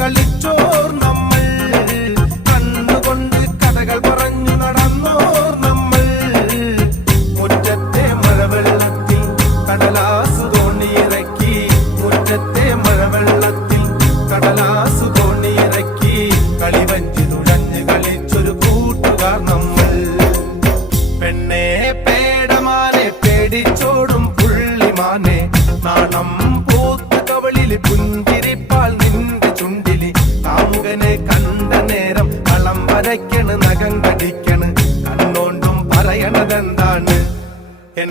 കളിച്ചോർ നമ്മൾ, കണ്ണുകൊണ്ട് കഥകൾ പറഞ്ഞു നടന്നോർ നമ്മൾ. മുറ്റത്തെ മഴവെള്ളത്തിൽ കടലാസു തോണിയിറക്കി, മുറ്റത്തെ മഴവെള്ളത്തിൽ കടലാസു തോണിയിറക്കി, കളിവഞ്ചി തുഴഞ്ഞ് കളിച്ചൊരു കൂട്ടുകാർ നമ്മൾ. പെണ്ണെ പേടമാനെ പേടിച്ചോടും പുള്ളിമാനെ, നാണം പൂത്ത കവളില് പുഞ്ചിരിപ്പാൽ നിന്റെ ചുണ്ടില്. കാമുകനെ കണ്ട നേരം കളം വരയ്ക്കണ്, നഖം കടിക്കണ്, കണ്ണോണ്ടും പറയണതെന്താണ്? എൻ